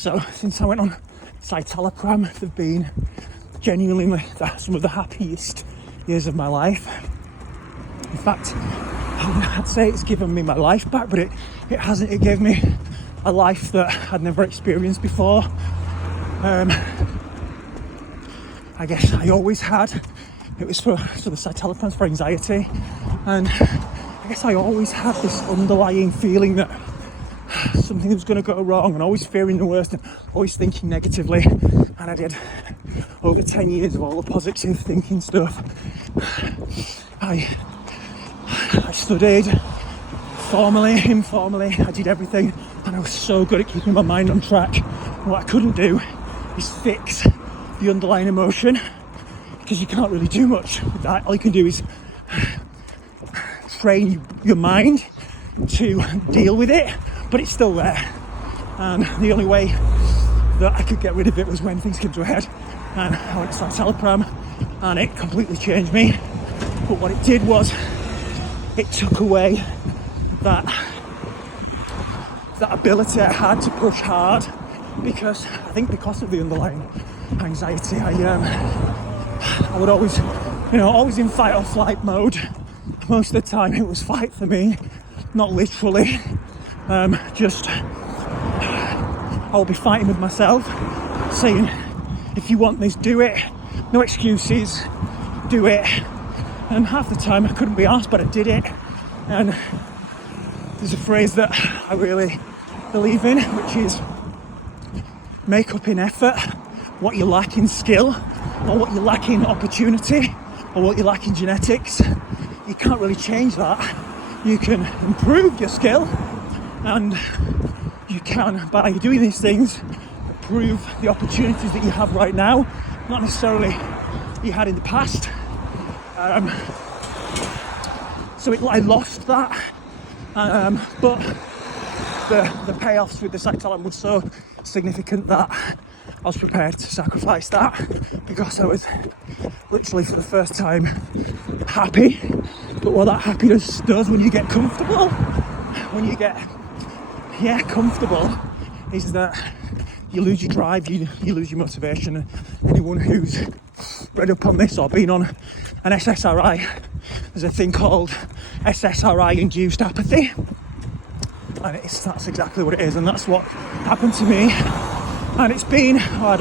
So since I went on citalopram, they've been genuinely some of the happiest years of my life. In fact, I'd say it's given me my life back, but it hasn't. It gave me a life that I'd never experienced before. I guess I always had. It was for the citalopram's for anxiety, and I guess I always had this underlying feeling that something was going to go wrong, and always fearing the worst, and always thinking negatively. And I did over 10 years of all the positive thinking stuff. I studied formally, informally. I did everything, and I was so good at keeping my mind on track. And what I couldn't do is fix the underlying emotion, because you can't really do much with that. All you can do is train your mind to deal with it, but it's still there. And the only way that I could get rid of it was when things came to a head, and I went to citalopram, and it completely changed me. But what it did was it took away that ability I had to push hard, because I think because of the underlying anxiety, I would always in fight or flight mode. Most of the time it was fight for me, not literally. I would be fighting with myself, saying, if you want this, do it. No excuses, do it. And half the time I couldn't be arsed, but I did it. And there's a phrase that I really believe in, which is make up in effort what you lack in skill, or what you lack in opportunity, or what you lack in genetics. You can't really change that. You can improve your skill, and you can, by doing these things, improve the opportunities that you have right now, not necessarily you had in the past. I lost that, but the payoffs with the citalopram were so significant that I was prepared to sacrifice that, because I was literally for the first time happy. But what that happiness does when you get comfortable, comfortable, is that you lose your drive, you lose your motivation. And anyone who's read up on this or been on an SSRI, there's a thing called SSRI induced apathy, and that's exactly what it is, and that's what happened to me. And it's been, I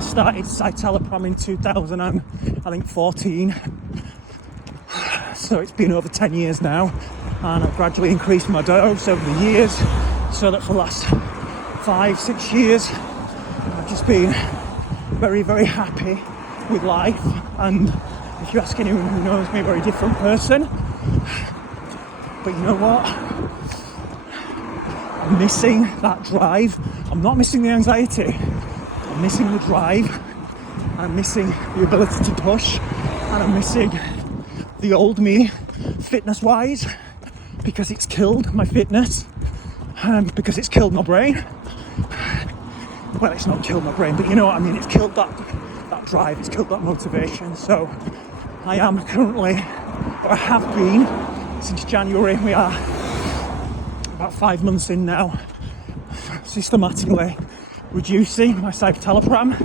started citalopram in 2014, so it's been over 10 years now, and I've gradually increased my dose over the years, so that for the last 5-6 years I've just been very, very happy with life. And if you ask anyone who knows me, a very different person. But you know what? I'm missing that drive. I'm not missing the anxiety. I'm missing the drive. I'm missing the ability to push. And I'm missing the old me, fitness-wise, because it's killed my fitness. Because it's killed my brain. Well, it's not killed my brain, but you know what I mean. It's killed that drive. It's killed that motivation. So I am currently, or I have been since January. We are about 5 months in now, systematically reducing my citalopram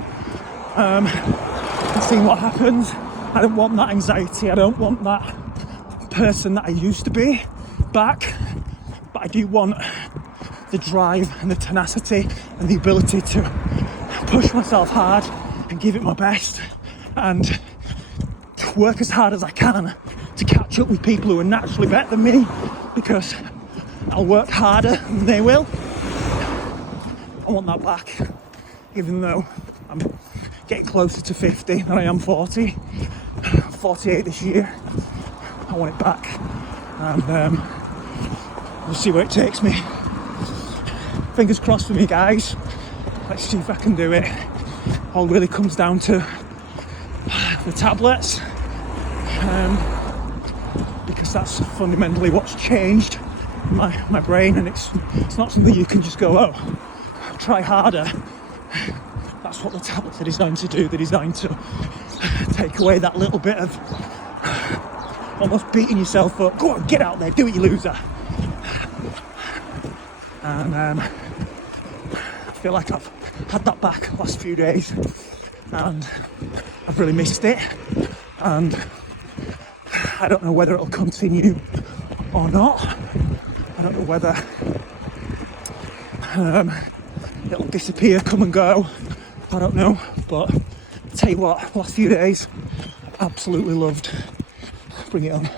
and seeing what happens. I don't want that anxiety. I don't want that person that I used to be back, but I do want the drive and the tenacity and the ability to push myself hard and give it my best and work as hard as I can to catch up with people who are naturally better than me, because I'll work harder than they will. I want that back, even though I'm getting closer to 50 than I am 40. I'm 48 this year. I want it back, and we'll see where it takes me. Fingers crossed for me, guys. Let's see if I can do it. All really comes down to the tablets, because that's fundamentally what's changed my brain, and it's not something you can just go, oh, try harder. That's what the tablets are designed to do. They're designed to take away that little bit of almost beating yourself up. Go on, get out there, do it, you loser. And feel like I've had that back last few days, and I've really missed it, and I don't know whether it'll continue or not. I don't know whether it'll disappear, come and go. I don't know, but I'll tell you what, last few days, absolutely loved. Bring it on.